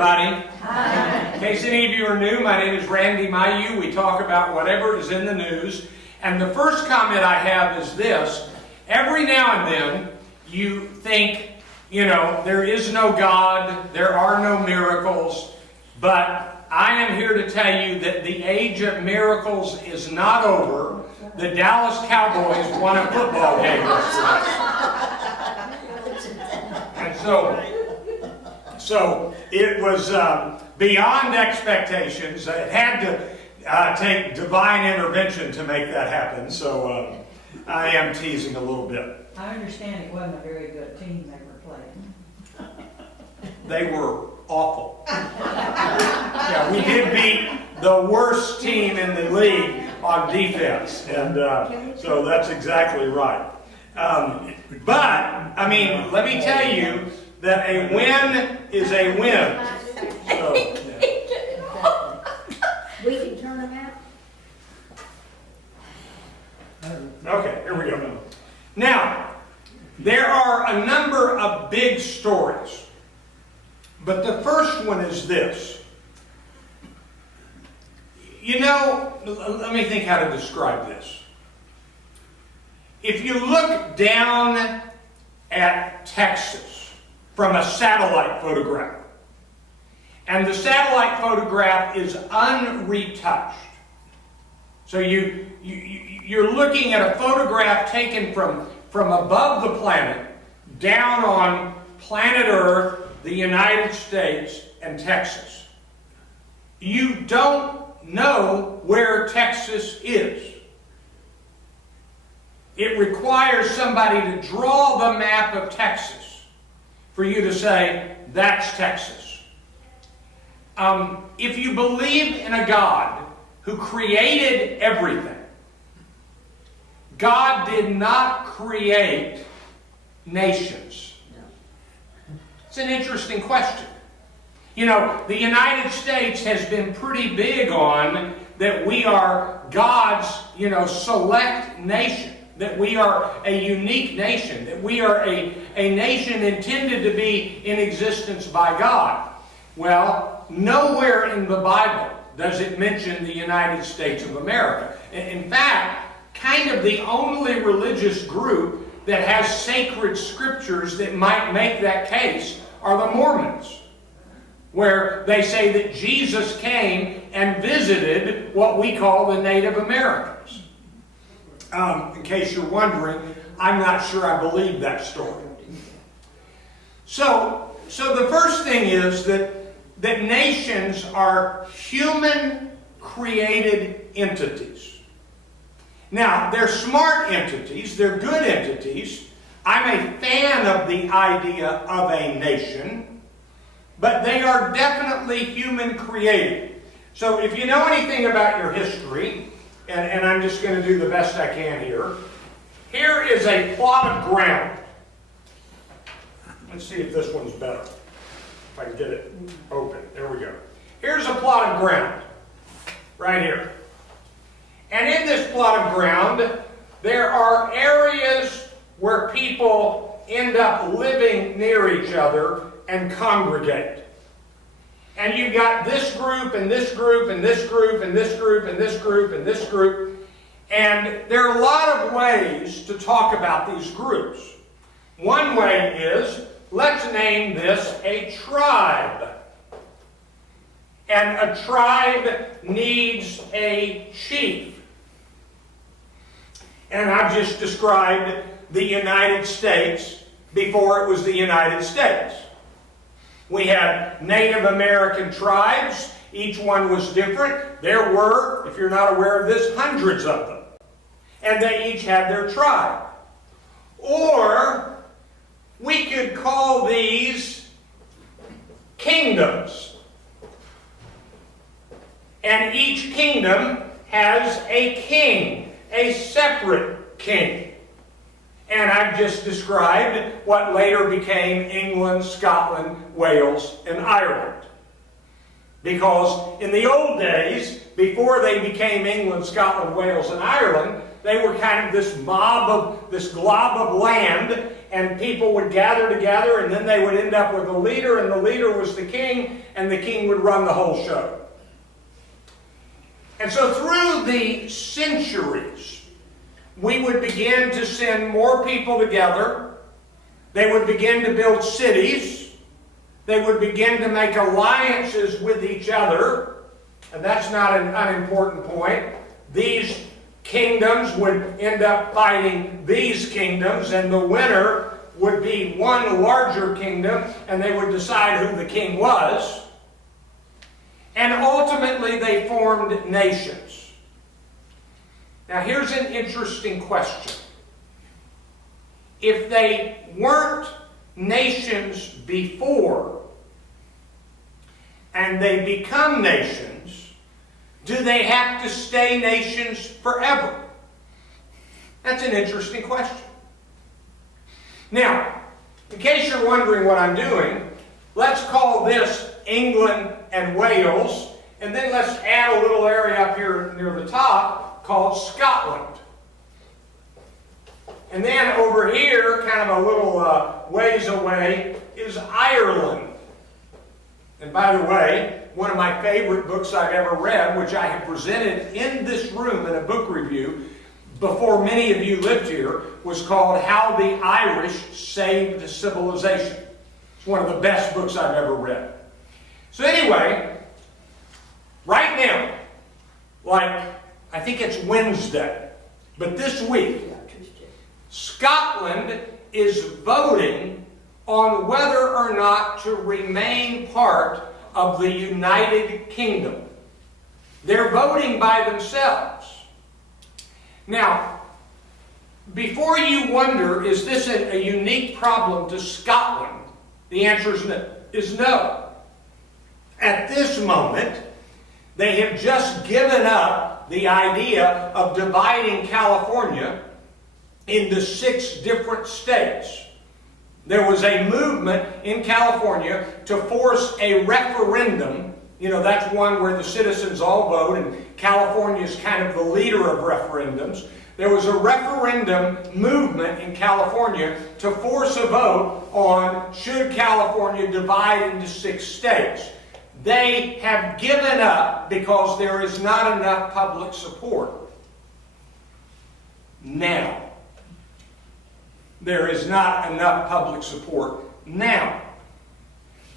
everybody. Hi. In case any of you are new, my name is Randy Mayeux. We talk about whatever is in the news. And the first comment I have is this. Every now and then, you think, there is no God, there are no miracles, but I am here to tell you that the age of miracles is not over. The Dallas Cowboys won a football game yesterday. And so it was beyond expectations. It had to take divine intervention to make that happen. So I am teasing a little bit. I understand it wasn't a very good team they were playing. They were awful. Yeah, we did beat the worst team in the league on defense, and so that's exactly right. But, let me tell you that a win is a win. So, We can turn them out. okay, here we go. Now, there are a number of big stories, but the first one is this. Let me think how to describe this. If you look down at Texas from a satellite photograph, and the satellite photograph is unretouched, so you're looking at a photograph taken from above the planet, down on planet Earth, the United States, and Texas. You don't know where Texas is. It requires somebody to draw the map of Texas for you to say, that's Texas. If you believe in a God who created everything, God did not create nations. It's an interesting question. The United States has been pretty big on that we are God's, select nation, that we are a unique nation, that we are a nation intended to be in existence by God. Well, nowhere in the Bible does it mention the United States of America. In fact, kind of the only religious group that has sacred scriptures that might make that case are the Mormons, where they say that Jesus came and visited what we call the Native Americans. In case you're wondering, I'm not sure I believe that story. So the first thing is that nations are human-created entities. Now, they're smart entities, they're good entities. I'm a fan of the idea of a nation, but they are definitely human-created. So if you know anything about your history, and I'm just going to do the best I can here, here is a plot of ground. Let's see if this one's better. If I can get it open. There we go. Here's a plot of ground, right here. And in this plot of ground, there are areas where people end up living near each other and congregate. And you've got this group, and this group, and this group, and this group, and this group, and this group. And there are a lot of ways to talk about these groups. One way is, let's name this a tribe. And a tribe needs a chief. And I've just described the United States before it was the United States. We had Native American tribes. Each one was different. There were, if you're not aware of this, hundreds of them. And they each had their tribe. Or we could call these kingdoms. And each kingdom has a king, a separate king. And I've just described what later became England, Scotland, Wales, and Ireland. Because in the old days, before they became England, Scotland, Wales, and Ireland, they were kind of this glob of land, and people would gather together, and then they would end up with a leader, and the leader was the king, and the king would run the whole show. And so through the centuries, we would begin to send more people together. They would begin to build cities. They would begin to make alliances with each other. And that's not an unimportant point. These kingdoms would end up fighting these kingdoms, and the winner would be one larger kingdom, and they would decide who the king was. And ultimately they formed nations. Now here's an interesting question. If they weren't nations before, and they become nations, do they have to stay nations forever? That's an interesting question. Now, in case you're wondering what I'm doing, let's call this England and Wales, and then let's add a little area up here near the top called Scotland. And then over here, kind of a little ways away, is Ireland. And by the way, one of my favorite books I've ever read, which I have presented in this room in a book review before many of you lived here, was called How the Irish Saved Civilization. It's one of the best books I've ever read. So anyway, right now, like I think it's Wednesday, but this week, Scotland is voting on whether or not to remain part of the United Kingdom. They're voting by themselves. Now, before you wonder, is this a unique problem to Scotland? The answer is no. At this moment, they have just given up the idea of dividing California into 6 different states. There was a movement in California to force a referendum. You know, that's one where the citizens all vote, and California is kind of the leader of referendums. There was a referendum movement in California to force a vote on should California divide into 6 states. They have given up because there is not enough public support. Now, there is not enough public support now.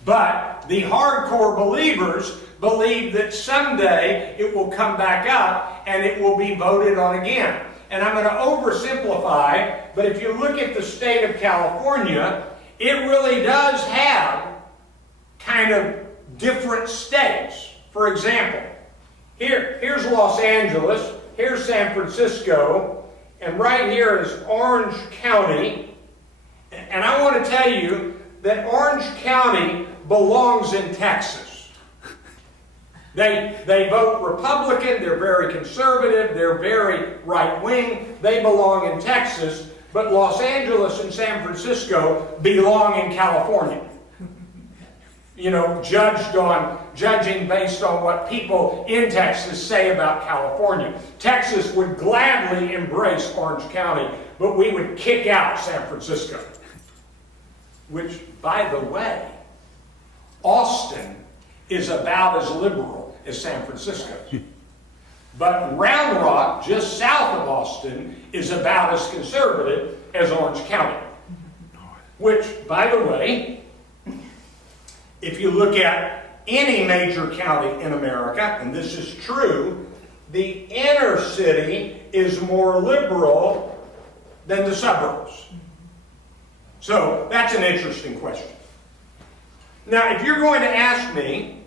But the hardcore believers believe that someday it will come back up and it will be voted on again. And I'm going to oversimplify, but if you look at the state of California, it really does have kind of different states. For example, here's Los Angeles, here's San Francisco, and right here is Orange County. And I want to tell you that Orange County belongs in Texas. They vote Republican, they're very conservative, they're very right-wing. They belong in Texas, but Los Angeles and San Francisco belong in California. You know, judging based on what people in Texas say about California. Texas would gladly embrace Orange County, but we would kick out San Francisco. Which, by the way, Austin is about as liberal as San Francisco. But Round Rock, just south of Austin, is about as conservative as Orange County. Which, by the way, if you look at any major county in America, and this is true, the inner city is more liberal than the suburbs. So that's an interesting question. Now, if you're going to ask me,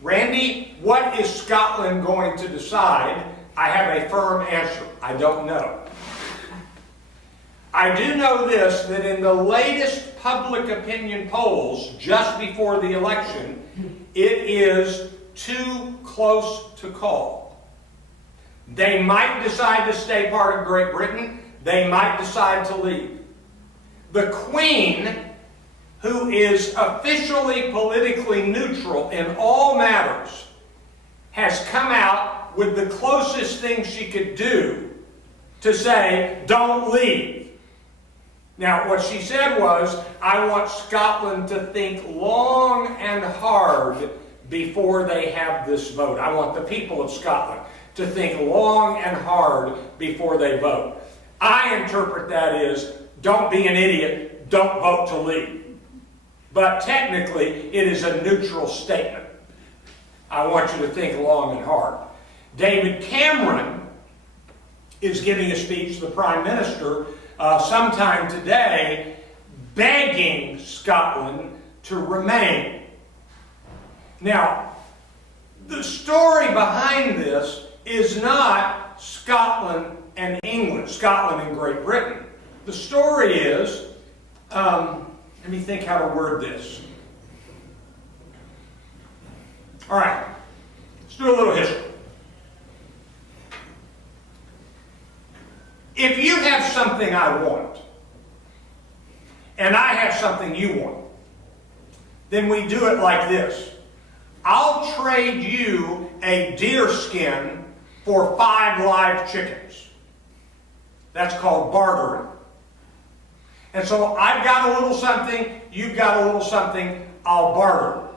Randy, what is Scotland going to decide? I have a firm answer. I don't know. I do know this, that in the latest public opinion polls just before the election, it is too close to call. They might decide to stay part of Great Britain. They might decide to leave. The Queen, who is officially politically neutral in all matters, has come out with the closest thing she could do to say, don't leave. Now, what she said was, I want Scotland to think long and hard before they have this vote. I want the people of Scotland to think long and hard before they vote. I interpret that as, don't be an idiot, don't vote to leave. But technically, it is a neutral statement. I want you to think long and hard. David Cameron is giving a speech to the Prime Minister sometime today, begging Scotland to remain. Now, the story behind this is not Scotland and England, Scotland and Great Britain. The story is, let me think how to word this. All right, let's do a little history. If you have something I want, and I have something you want, then we do it like this. I'll trade you a deer skin for 5 live chickens. That's called bartering. And so I've got a little something, you've got a little something, I'll barter.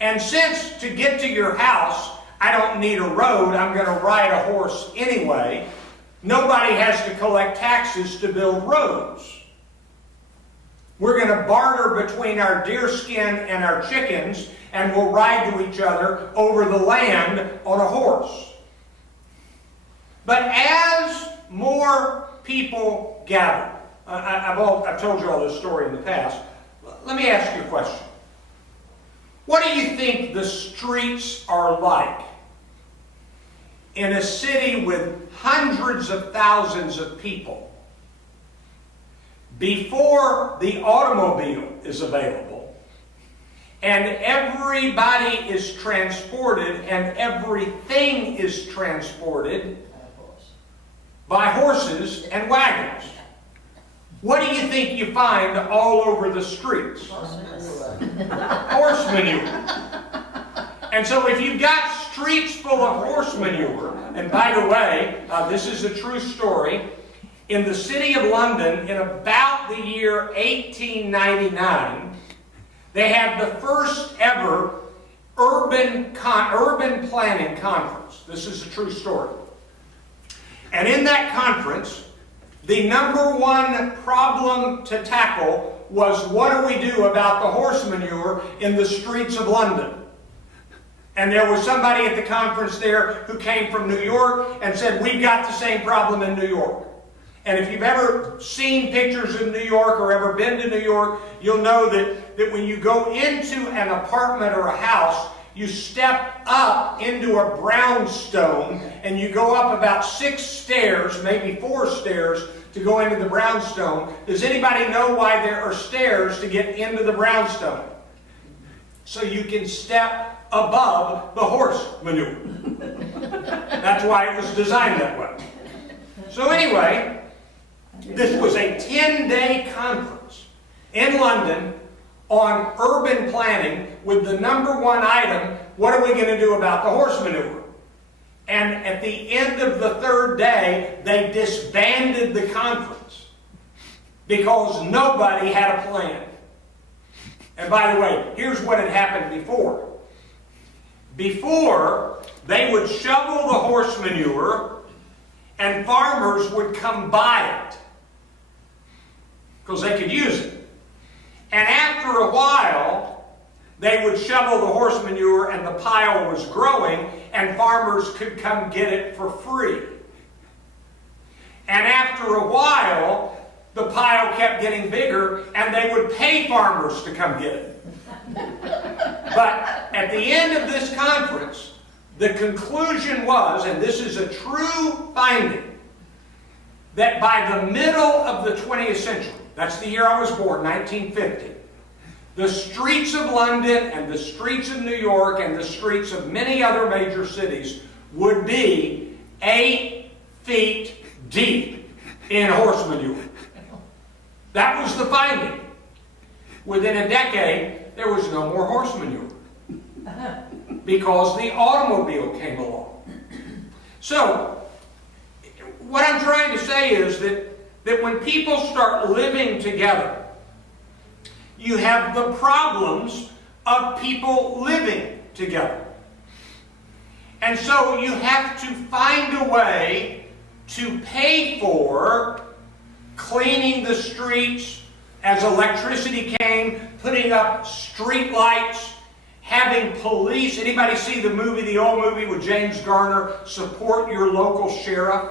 And since to get to your house, I don't need a road, I'm going to ride a horse anyway, nobody has to collect taxes to build roads. We're going to barter between our deer skin and our chickens, and we'll ride to each other over the land on a horse. But as more people gather, I've told you all this story in the past. Let me ask you a question. What do you think the streets are like in a city with hundreds of thousands of people before the automobile is available and everybody is transported and everything is transported by horses and wagons? What do you think you find all over the streets? Horse manure. And so if you've got streets full of horse manure, and by the way, this is a true story, in the city of London, in about the year 1899, they had the first ever urban planning conference. This is a true story. And in that conference, the number one problem to tackle was, what do we do about the horse manure in the streets of London? And there was somebody at the conference there who came from New York and said, we've got the same problem in New York. And if you've ever seen pictures of New York or ever been to New York, you'll know that when you go into an apartment or a house, you step up into a brownstone and you go up about 6 stairs, maybe 4 stairs, to go into the brownstone. Does anybody know why there are stairs to get into the brownstone? So you can step above the horse manure. That's why it was designed that way. So anyway, this was a 10-day conference in London on urban planning with the number one item, what are we going to do about the horse manure? And at the end of the 3rd day, they disbanded the conference because nobody had a plan. And by the way, here's what had happened before. Before, they would shovel the horse manure and farmers would come buy it because they could use it. And after a while, they would shovel the horse manure and the pile was growing and farmers could come get it for free. And after a while, the pile kept getting bigger and they would pay farmers to come get it. But at the end of this conference, the conclusion was, and this is a true finding, that by the middle of the 20th century, that's the year I was born, 1950, the streets of London and the streets of New York and the streets of many other major cities would be 8 feet deep in horse manure. That was the finding. Within a decade, there was no more horse manure because the automobile came along. So, what I'm trying to say is that when people start living together, you have the problems of people living together. And so you have to find a way to pay for cleaning the streets as electricity came, putting up street lights, having police. Anybody see the old movie with James Garner, Support Your Local Sheriff?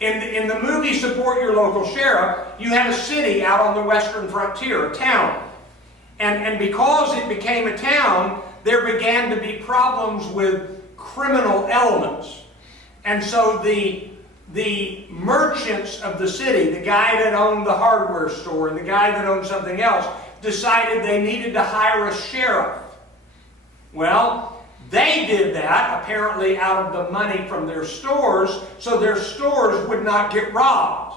In the movie Support Your Local Sheriff, you had a city out on the western frontier, a town. And because it became a town, there began to be problems with criminal elements. And so the merchants of the city, the guy that owned the hardware store and the guy that owned something else, decided they needed to hire a sheriff. Well, they did that apparently out of the money from their stores, so their stores would not get robbed.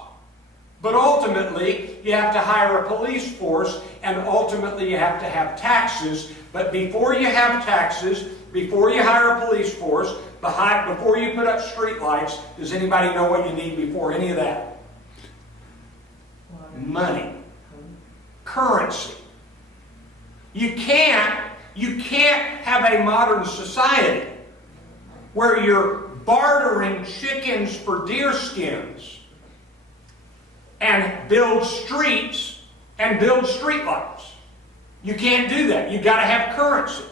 But ultimately, you have to hire a police force, and ultimately you have to have taxes. But before you have taxes, before you hire a police force, before you put up street lights, does anybody know what you need before any of that? Money. Currency. You can't have a modern society where you're bartering chickens for deer skins and build streets and build streetlights. You can't do that. You've got to have currency.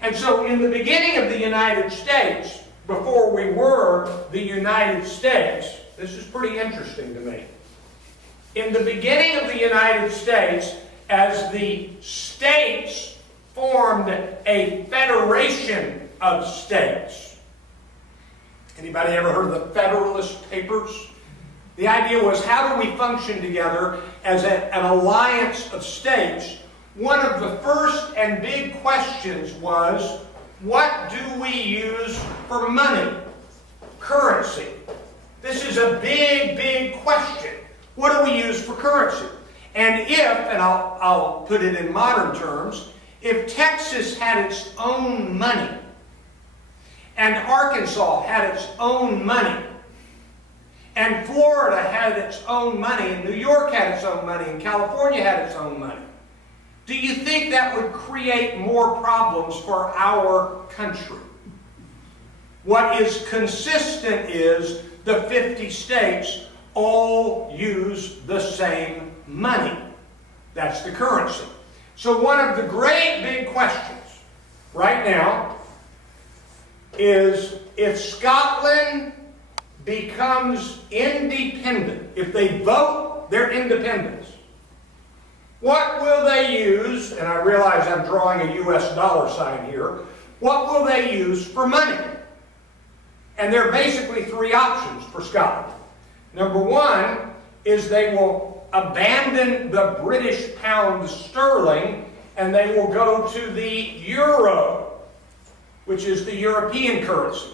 And so in the beginning of the United States, before we were the United States, this is pretty interesting to me. In the beginning of the United States, as the states formed a federation of states. Anybody ever heard of the Federalist Papers? The idea was, how do we function together as an alliance of states? One of the first and big questions was, what do we use for money? Currency. This is a big, big question. What do we use for currency? And I'll put it in modern terms, if Texas had its own money, and Arkansas had its own money, and Florida had its own money, and New York had its own money, and California had its own money, do you think that would create more problems for our country? What is consistent is the 50 states all use the same money. That's the currency. So one of the great big questions right now is, if Scotland becomes independent, if they vote their independence, what will they use? And I realize I'm drawing a US dollar sign here. What will they use for money? And there are basically three options for Scotland. Number one is they will abandon the British pound sterling and they will go to the euro, which is the European currency,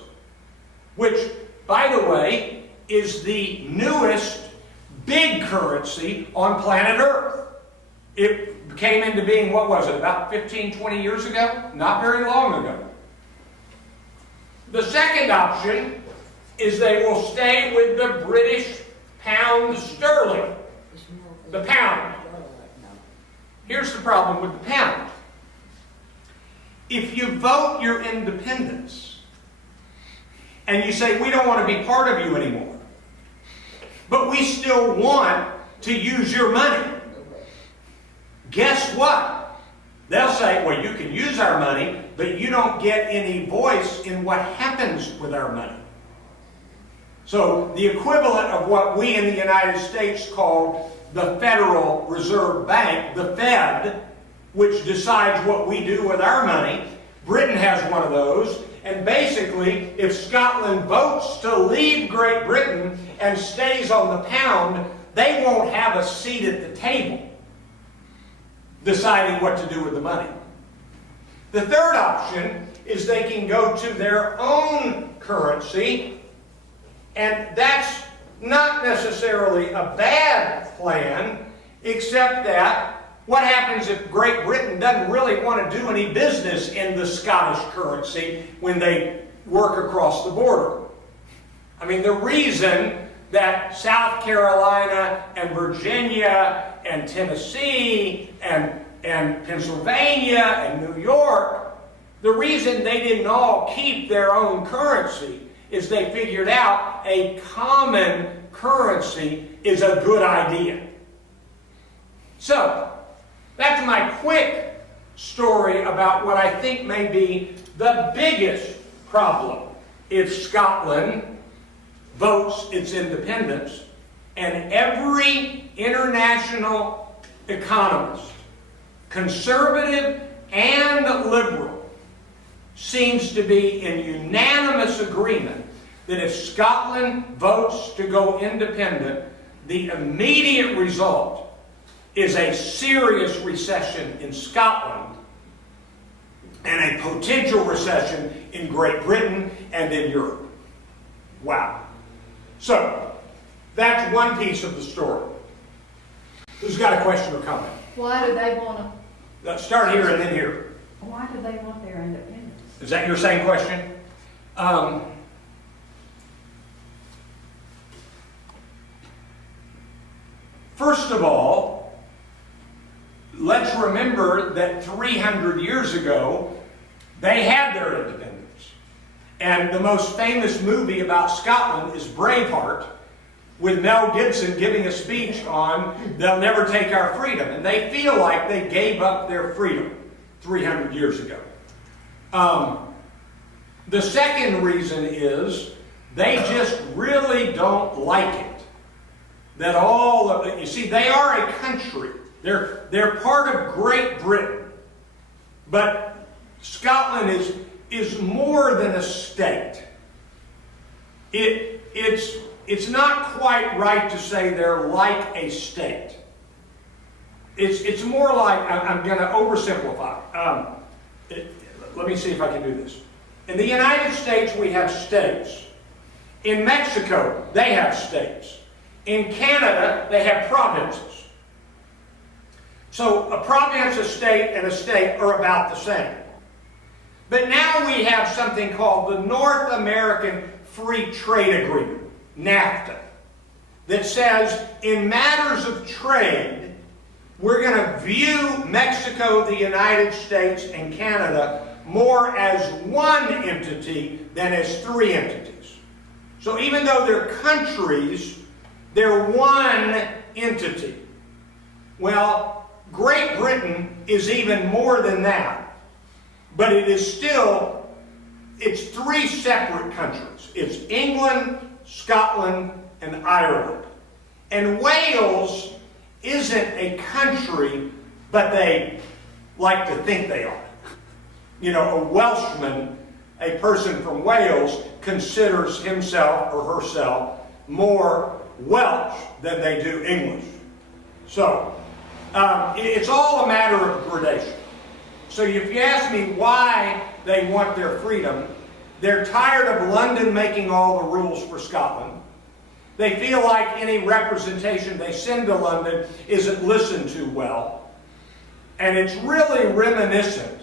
which, by the way, is the newest big currency on planet Earth. It came into being, what was it, about 15, 20 years ago? Not very long ago. The second option is they will stay with the British pound sterling, the pound. Here's the problem with the pound. If you vote your independence and you say, we don't want to be part of you anymore, but we still want to use your money, guess what? They'll say, well, you can use our money, but you don't get any voice in what happens with our money. So the equivalent of what we in the United States call the Federal Reserve Bank, the Fed, which decides what we do with our money, Britain has one of those. And basically, if Scotland votes to leave Great Britain and stays on the pound, they won't have a seat at the table deciding what to do with the money. The third option is they can go to their own currency, and that's not necessarily a bad plan, except that what happens if Great Britain doesn't really want to do any business in the Scottish currency when they work across the border? I mean, the reason that South Carolina and Virginia and Tennessee and Pennsylvania and New York, the reason they didn't all keep their own currency is they figured out a common currency is a good idea. So, that's my quick story about what I think may be the biggest problem if Scotland votes its independence, and every international economist, conservative and liberal, seems to be in unanimous agreement that if Scotland votes to go independent, the immediate result is a serious recession in Scotland and a potential recession in Great Britain and in Europe. Wow. So, that's one piece of the story. Who's got a question or comment? Why do they want to? Let's start here and then here. Why do they want their independence? Is that your same question? First of all, let's remember that 300 years ago, they had their independence. And the most famous movie about Scotland is Braveheart, with Mel Gibson giving a speech on they'll never take our freedom. And they feel like they gave up their freedom 300 years ago. The second reason is they just really don't like it. That all of it, you see, they are a country. They're part of Great Britain. But Scotland is more than a state. It's not quite right to say they're like a state. It's more like, I'm going to oversimplify. Let me see if I can do this. In the United States, we have states. In Mexico, they have states. In Canada, they have provinces. So a province, a state, and a state are about the same. But now we have something called the North American Free Trade Agreement, NAFTA, that says in matters of trade, we're going to view Mexico, the United States, and Canada more as one entity than as three entities. So even though they're countries, they're one entity. Well, Great Britain is even more than that. But it is still, it's three separate countries. It's England, Scotland, and Ireland. And Wales isn't a country, but they like to think they are. You know, a Welshman, a person from Wales, considers himself or herself more Welsh than they do English. So, it's all a matter of gradation. So if you ask me why they want their freedom, they're tired of London making all the rules for Scotland. They feel like any representation they send to London isn't listened to well. And it's really reminiscent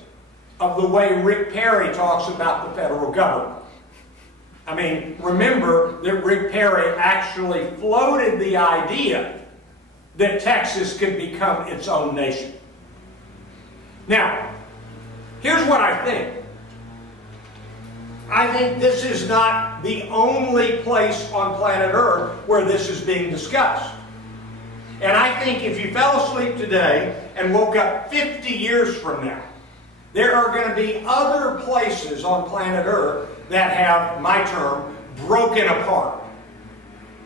of the way Rick Perry talks about the federal government. I mean, remember that Rick Perry actually floated the idea that Texas could become its own nation. Now, here's what I think. I think this is not the only place on planet Earth where this is being discussed. And I think if you fell asleep today and woke up 50 years from now, there are going to be other places on planet Earth that have, my term, broken apart.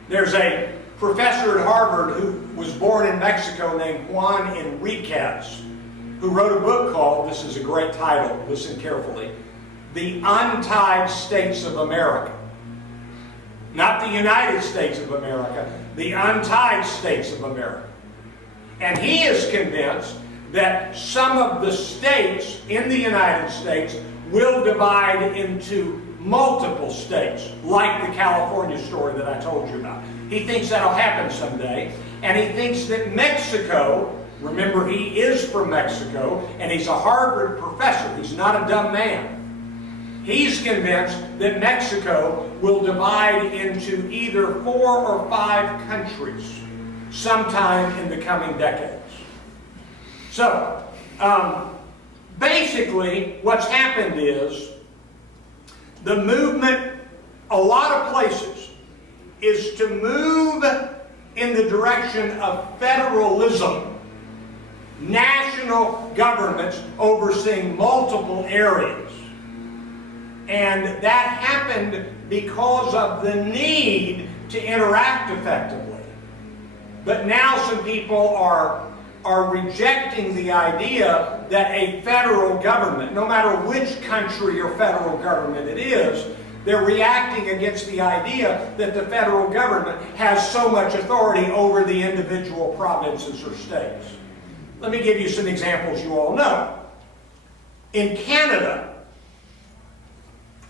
There's a professor at Harvard who was born in Mexico named Juan Enriquez, who wrote a book called, this is a great title, listen carefully, The Untied States of America. Not the United States of America, the Untied States of America. And he is convinced that some of the states in the United States will divide into multiple states, like the California story that I told you about. He thinks that'll happen someday, and he thinks that Mexico, remember he is from Mexico, and he's a Harvard professor, he's not a dumb man. He's convinced that Mexico will divide into either 4 or 5 countries sometime in the coming decades. So, basically, what's happened is the movement, a lot of places, is to move in the direction of federalism. National governments overseeing multiple areas. And that happened because of the need to interact effectively. But now some people are rejecting the idea that a federal government, no matter which country or federal government it is, they're reacting against the idea that the federal government has so much authority over the individual provinces or states. Let me give you some examples you all know. In Canada,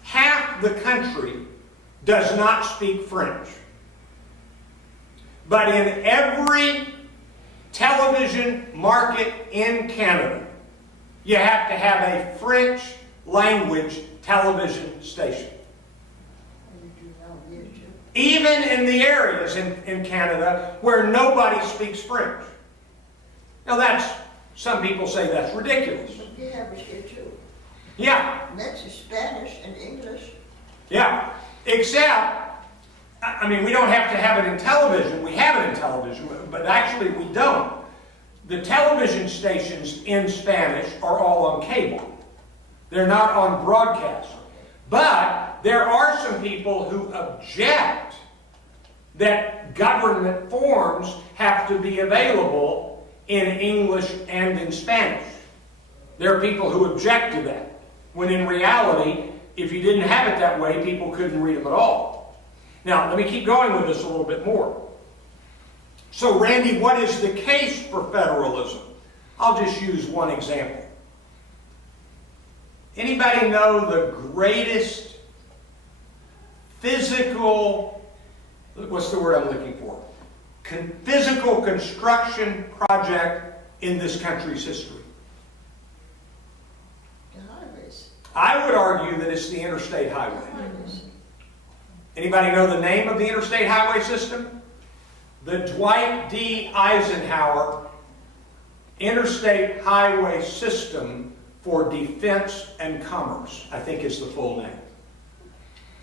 half the country does not speak French. But in every television market in Canada, you have to have a French language television station. Even in the areas in Canada where nobody speaks French. Now some people say that's ridiculous. But they have it here too. Yeah. That's Spanish and English. Yeah. Except, I mean, we don't have to have it in television. We have it in television, but actually we don't. The television stations in Spanish are all on cable. They're not on broadcast. But there are some people who object that government forms have to be available in English and in Spanish. There are people who object to that, when in reality, if you didn't have it that way, people couldn't read them at all. Now, let me keep going with this a little bit more. So, Randy, what is the case for federalism? I'll just use one example. Anybody know the greatest physical, what's the word I'm looking for? Physical construction project in this country's history? The highways. I would argue that it's the interstate highway. Highways. Anybody know the name of the interstate highway system? The Dwight D. Eisenhower Interstate Highway System for Defense and Commerce, I think is the full name.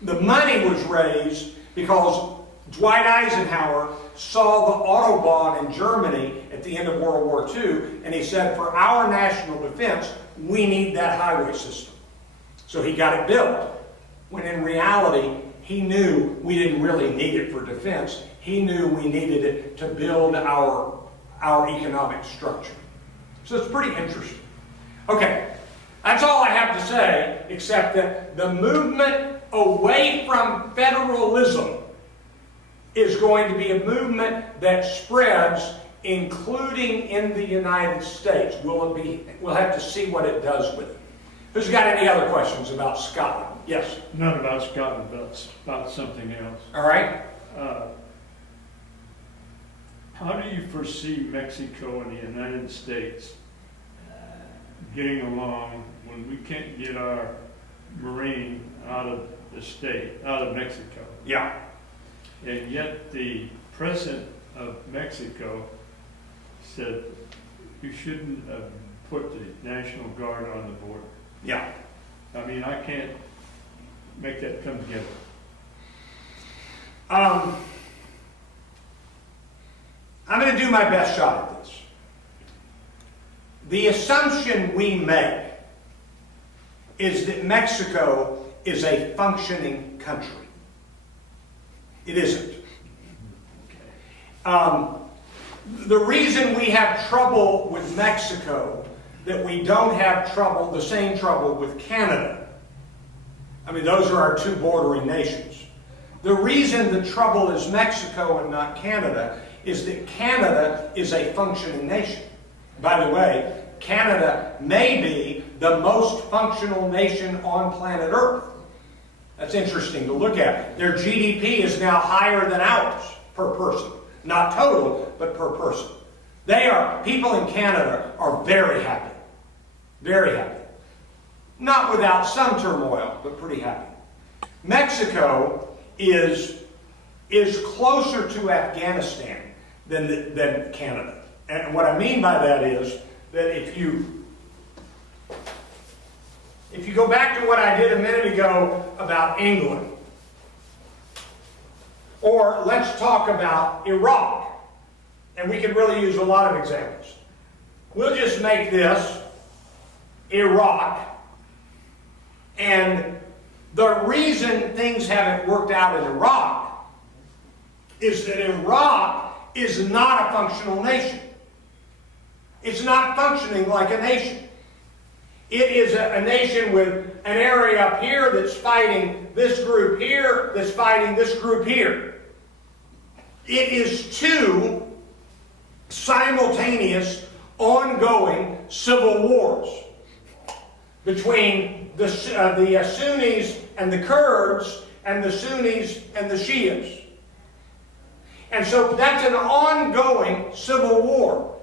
The money was raised because Dwight Eisenhower saw the Autobahn in Germany at the end of World War II, and he said, for our national defense, we need that highway system. So he got it built, when in reality, he knew we didn't really need it for defense. He knew we needed it to build our economic structure. So it's pretty interesting. Okay, that's all I have to say, except that the movement away from federalism is going to be a movement that spreads, including in the United States. We'll have to see what it does with it. Who's got any other questions about Scotland? Yes? Not about Scotland, but about something else. All right. How do you foresee Mexico and the United States getting along when we can't get our Marine out of the state, out of Mexico? Yeah. And yet the president of Mexico said you shouldn't have put the National Guard on the border. Yeah. I mean, I can't make that come together. I'm going to do my best shot at this. The assumption we make is that Mexico is a functioning country. It isn't. The reason we have trouble with Mexico, that we don't have the same trouble with Canada, I mean, those are our two bordering nations. The reason the trouble is Mexico and not Canada is that Canada is a functioning nation. By the way, Canada may be the most functional nation on planet Earth. That's interesting to look at. Their GDP is now higher than ours per person. Not total, but per person. People in Canada are very happy. Very happy. not without some turmoil, but pretty happy. Mexico is closer to Afghanistan than Canada. And what I mean by that is that if you go back to what I did a minute ago about England, or let's talk about Iraq, and we could really use a lot of examples. We'll just make this Iraq, and the reason things haven't worked out in Iraq is that Iraq is not a functional nation. It's not functioning like a nation. It is a nation with an area up here that's fighting this group here, that's fighting this group here. It is two simultaneous, ongoing civil wars between the Sunnis and the Kurds, and the Sunnis and the Shias. And so that's an ongoing civil war.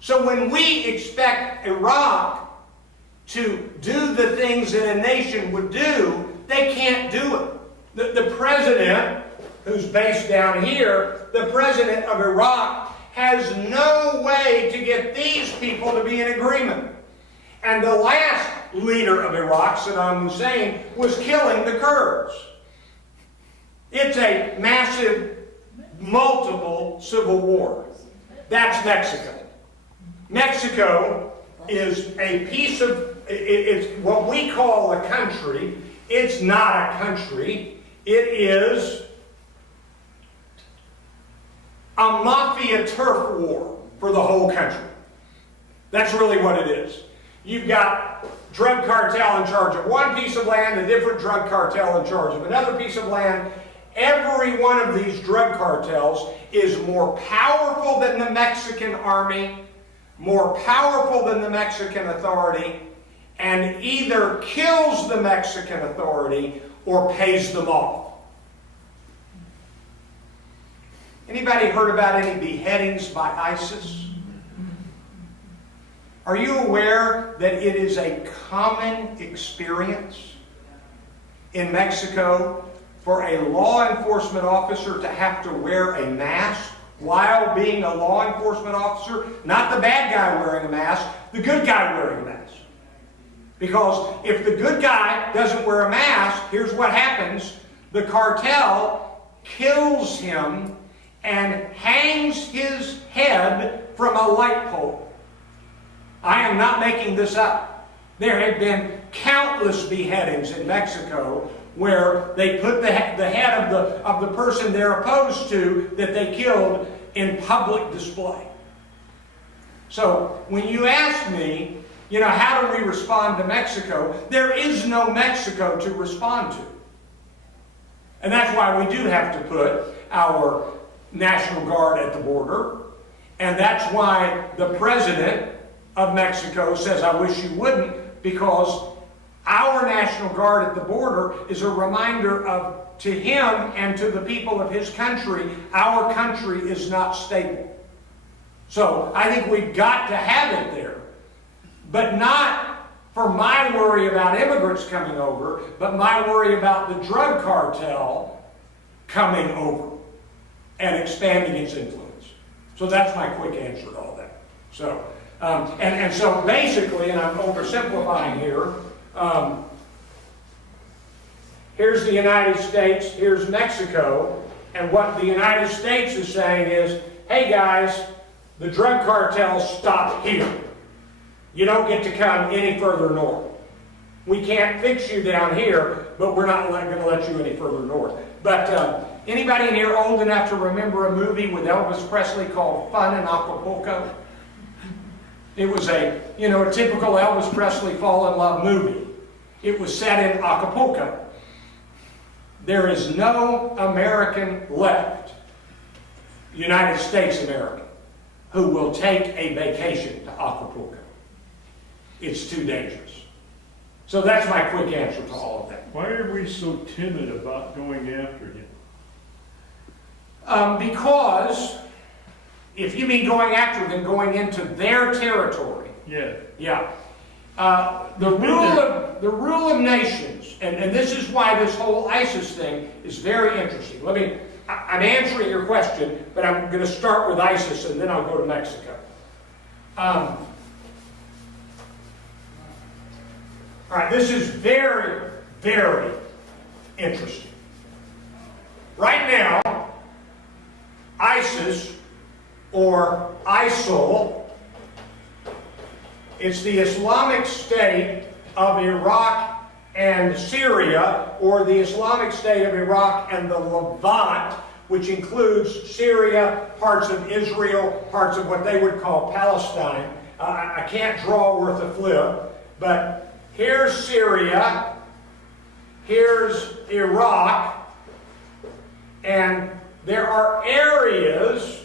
So when we expect Iraq to do the things that a nation would do, they can't do it. The president, who's based down here, the president of Iraq, has no way to get these people to be in agreement. And the last leader of Iraq, Saddam Hussein, was killing the Kurds. It's a massive, multiple civil war. That's Mexico. Mexico is a piece of, it's what we call a country. It's not a country. It is a mafia turf war for the whole country. That's really what it is. You've got drug cartel in charge of one piece of land, a different drug cartel in charge of another piece of land. Every one of these drug cartels is more powerful than the Mexican army, more powerful than the Mexican authority, and either kills the Mexican authority or pays them off. Anybody heard about any beheadings by ISIS? Are you aware that it is a common experience in Mexico for a law enforcement officer to have to wear a mask while being a law enforcement officer? Not the bad guy wearing a mask, the good guy wearing a mask. Because if the good guy doesn't wear a mask, here's what happens. The cartel kills him and hangs his head from a light pole. I am not making this up. There have been countless beheadings in Mexico where they put the head of the person they're opposed to that they killed in public display. So when you ask me, how do we respond to Mexico? There is no Mexico to respond to. And that's why we do have to put our National Guard at the border. And that's why the president of Mexico says, I wish you wouldn't, because our National Guard at the border is a reminder to him and to the people of his country, our country is not stable. So I think we've got to have it there. But not for my worry about immigrants coming over, but my worry about the drug cartel coming over and expanding its influence. So that's my quick answer to all that. So, and so basically, and I'm oversimplifying here, here's the United States, here's Mexico, and what the United States is saying is, hey guys, the drug cartels stop here. You don't get to come any further north. We can't fix you down here, but we're not going to let you any further north. But anybody in here old enough to remember a movie with Elvis Presley called Fun in Acapulco? It was a typical Elvis Presley fall in love movie. It was set in Acapulco. There is no American left, United States American, who will take a vacation to Acapulco. It's too dangerous. So that's my quick answer to all of that. Why are we so timid about going after him? Because if you mean going after them, going into their territory. Yeah. Yeah. The rule of nations, and this is why this whole ISIS thing is very interesting. I'm answering your question, but I'm going to start with ISIS and then I'll go to Mexico. All right, this is very, very interesting. Right now, ISIS, or ISIL, it's the Islamic State of Iraq and Syria, or the Islamic State of Iraq and the Levant, which includes Syria, parts of Israel, parts of what they would call Palestine. I can't draw worth a flip, but here's Syria, here's Iraq, and there are areas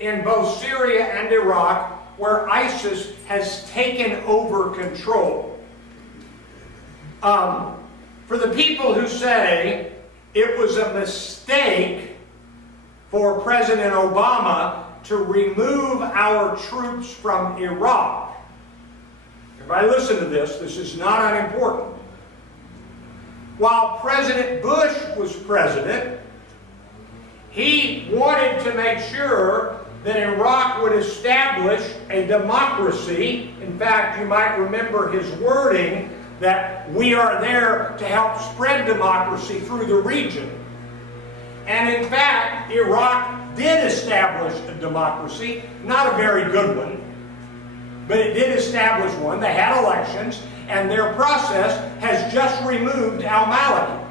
in both Syria and Iraq where ISIS has taken over control. For the people who say it was a mistake for President Obama to remove our troops from Iraq, everybody listen to this, this is not unimportant. While President Bush was president, he wanted to make sure that Iraq would establish a democracy. In fact, you might remember his wording that we are there to help spread democracy through the region. And in fact, Iraq did establish a democracy, not a very good one, but it did establish one. They had elections, and their process has just removed al-Maliki,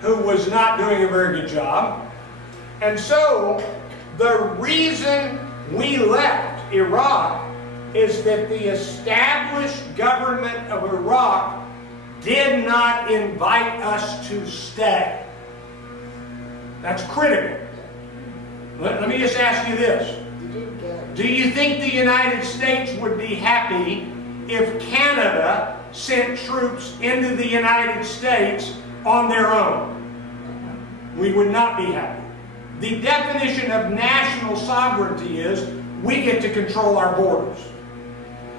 who was not doing a very good job. And so, the reason we left Iraq is that the established government of Iraq did not invite us to stay. That's critical. Let me just ask you this. Do you think the United States would be happy if Canada sent troops into the United States on their own? We would not be happy. The definition of national sovereignty is we get to control our borders.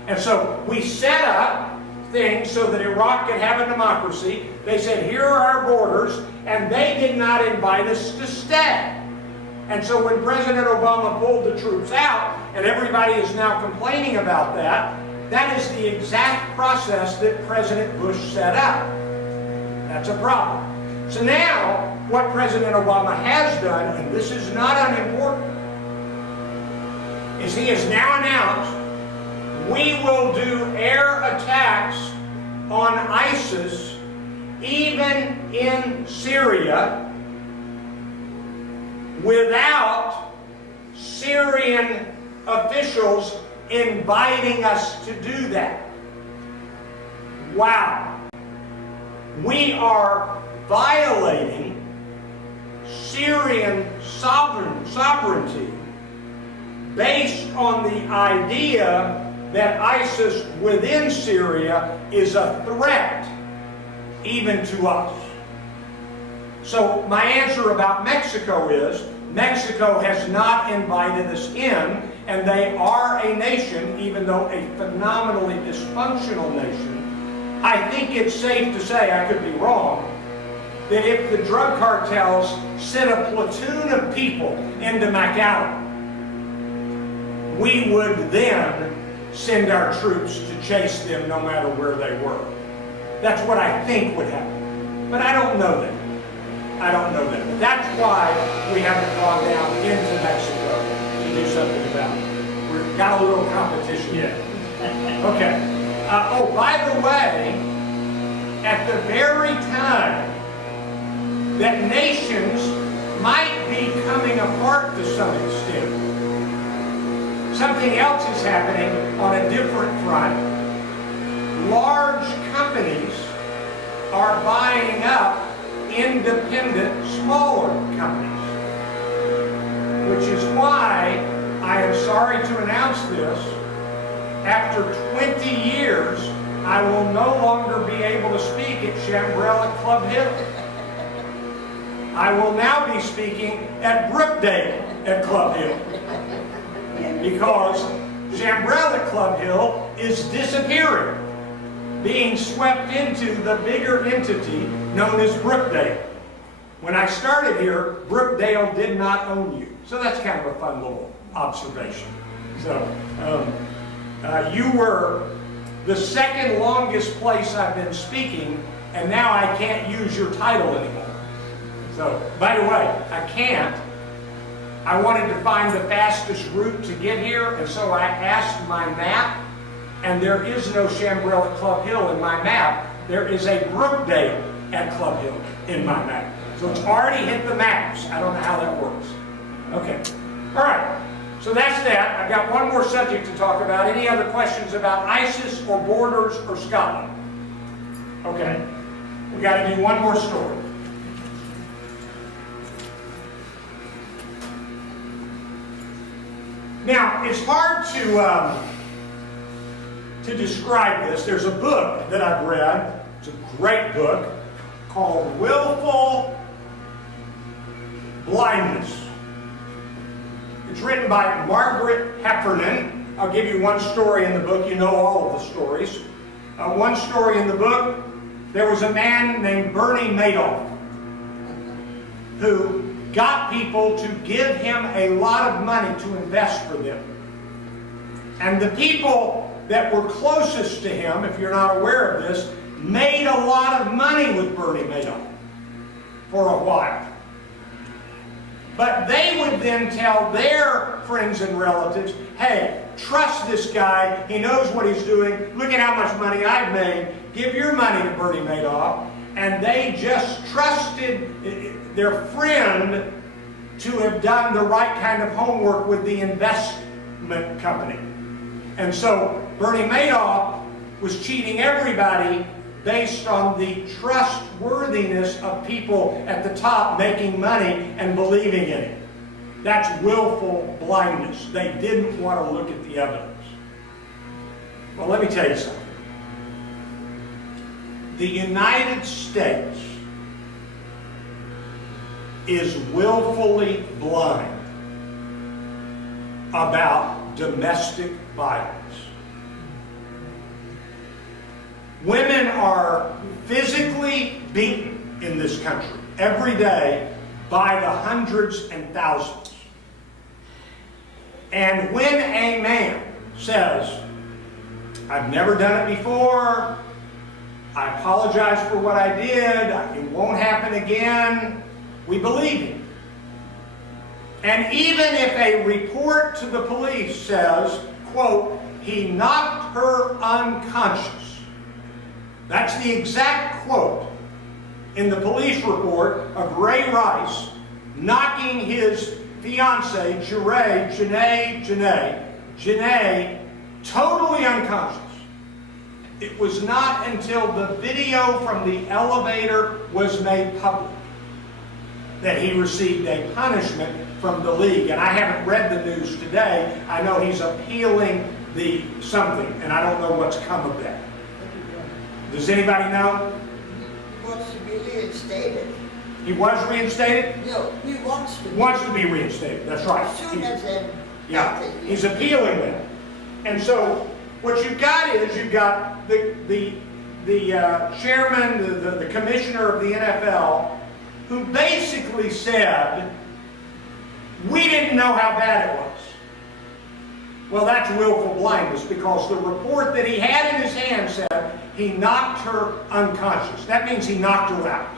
And so we set up things so that Iraq could have a democracy. They said, here are our borders, and they did not invite us to stay. And so when President Obama pulled the troops out, and everybody is now complaining about that, that is the exact process that President Bush set up. That's a problem. So now, what President Obama has done, and this is not unimportant, is he has now announced we will do air attacks on ISIS even in Syria without Syrian officials inviting us to do that. Wow. We are violating Syrian sovereignty based on the idea that ISIS within Syria is a threat even to us. So my answer about Mexico is, Mexico has not invited us in, and they are a nation, even though a phenomenally dysfunctional nation. I think it's safe to say, I could be wrong, that if the drug cartels sent a platoon of people into McAllen, we would then send our troops to chase them no matter where they were. That's what I think would happen. But I don't know that. I don't know that. But that's why we haven't gone down into Mexico to do something about it. We've got a little competition. Yeah. Okay. Oh, by the way, at the very time that nations might be coming apart to some extent, something else is happening on a different front. Large companies are buying up independent, smaller companies. Which is why I am sorry to announce this. After 20 years, I will no longer be able to speak at Chambrel at Club Hill. I will now be speaking at Brookdale at Club Hill. Because Chambrel at Club Hill is disappearing, being swept into the bigger entity known as Brookdale. When I started here, Brookdale did not own you. So that's kind of a fun little observation. So you were the second longest place I've been speaking, and now I can't use your title anymore. So, by the way, I can't. I wanted to find the fastest route to get here, and so I asked my map, and there is no Chambrel at Club Hill in my map. There is a Brookdale at Club Hill in my map. So it's already hit the maps. I don't know how that works. Okay. All right. So that's that. I've got one more subject to talk about. Any other questions about ISIS or borders or Scotland? Okay. We got to do one more story. Now, it's hard to describe this. There's a book that I've read. It's a great book called Willful Blindness. It's written by Margaret Heffernan. I'll give you one story in the book. You know all of the stories. One story in the book, there was a man named Bernie Madoff who got people to give him a lot of money to invest for them. And the people that were closest to him, if you're not aware of this, made a lot of money with Bernie Madoff for a while. But they would then tell their friends and relatives, hey, trust this guy, he knows what he's doing, look at how much money I've made, give your money to Bernie Madoff. And they just trusted their friend to have done the right kind of homework with the investment company. And so Bernie Madoff was cheating everybody based on the trustworthiness of people at the top making money and believing in it. That's willful blindness. They didn't want to look at the evidence. Well, let me tell you something. The United States is willfully blind about domestic violence. Women are physically beaten in this country every day by the hundreds and thousands. And when a man says, I've never done it before, I apologize for what I did, it won't happen again, we believe him. And even if a report to the police says, quote, he knocked her unconscious, that's the exact quote in the police report of Ray Rice knocking his fiancée, Janae, totally unconscious. It was not until the video from the elevator was made public that he received a punishment from the league. And I haven't read the news today. I know he's appealing the something, and I don't know what's come of that. Does anybody know? He wants to be reinstated. He was reinstated? No, he wants to. Wants to be reinstated, that's right. As soon as then. Yeah, he's appealing that. And so what you've got is you've got the chairman, the commissioner of the NFL, who basically said, we didn't know how bad it was. Well, that's willful blindness, because the report that he had in his hand said he knocked her unconscious. That means he knocked her out.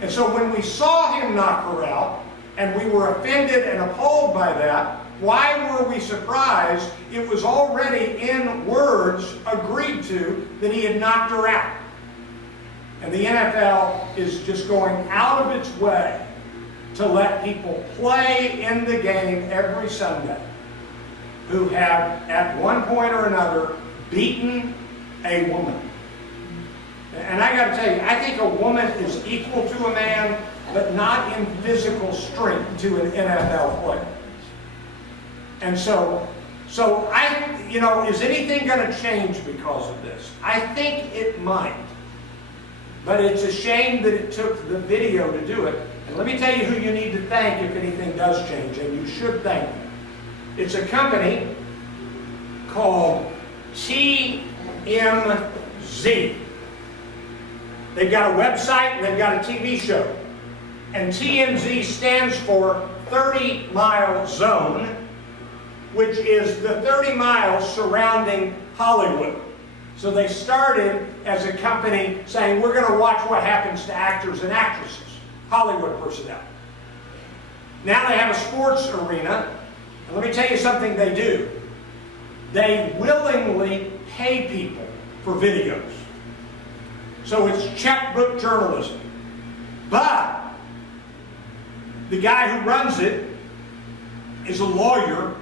And so when we saw him knock her out, and we were offended and appalled by that, why were we surprised? It was already in words agreed to that he had knocked her out. And the NFL is just going out of its way to let people play in the game every Sunday who have, at one point or another, beaten a woman. And I got to tell you, I think a woman is equal to a man, but not in physical strength to an NFL player. And so is anything going to change because of this? I think it might. But it's a shame that it took the video to do it. And let me tell you who you need to thank if anything does change, and you should thank them. It's a company called TMZ. They've got a website and they've got a TV show. And TMZ stands for 30 Mile Zone, which is the 30 miles surrounding Hollywood. So they started as a company saying, we're going to watch what happens to actors and actresses, Hollywood personnel. Now they have a sports arena, and let me tell you something they do. They willingly pay people for videos. So it's checkbook journalism. But the guy who runs it is a lawyer,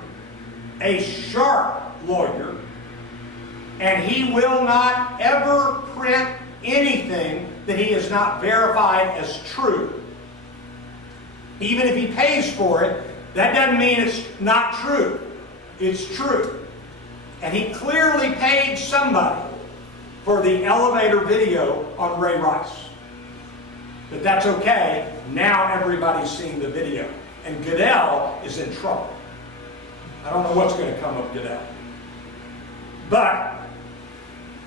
a sharp lawyer, and he will not ever print anything that he has not verified as true. Even if he pays for it, that doesn't mean it's not true. It's true. And he clearly paid somebody for the elevator video on Ray Rice. But that's okay. Now everybody's seen the video. And Goodell is in trouble. I don't know what's going to come of Goodell. But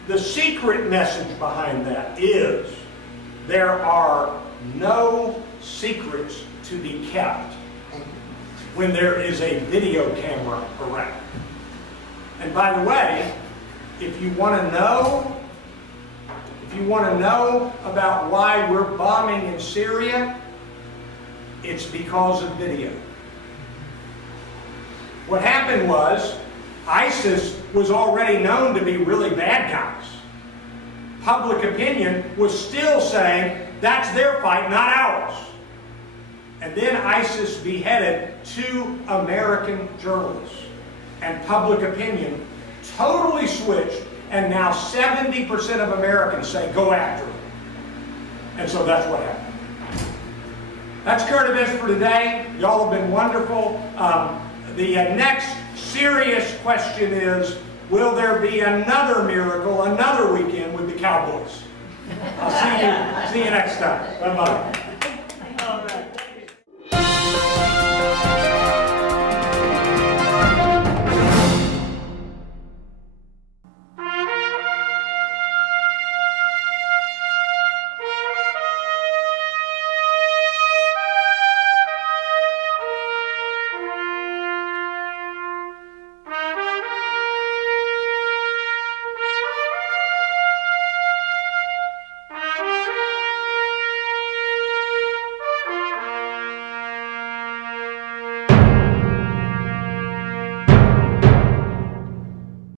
the secret message behind that is there are no secrets to be kept when there is a video camera around. And by the way, if you want to know about why we're bombing in Syria, it's because of video. What happened was, ISIS was already known to be really bad guys. Public opinion was still saying, that's their fight, not ours. And then ISIS beheaded 2 American journalists. And public opinion totally switched, and now 70% of Americans say, go after them. And so that's what happened. That's current events for today. Y'all have been wonderful. The next serious question is, will there be another miracle, another weekend with the Cowboys? I'll see you next time. Bye-bye.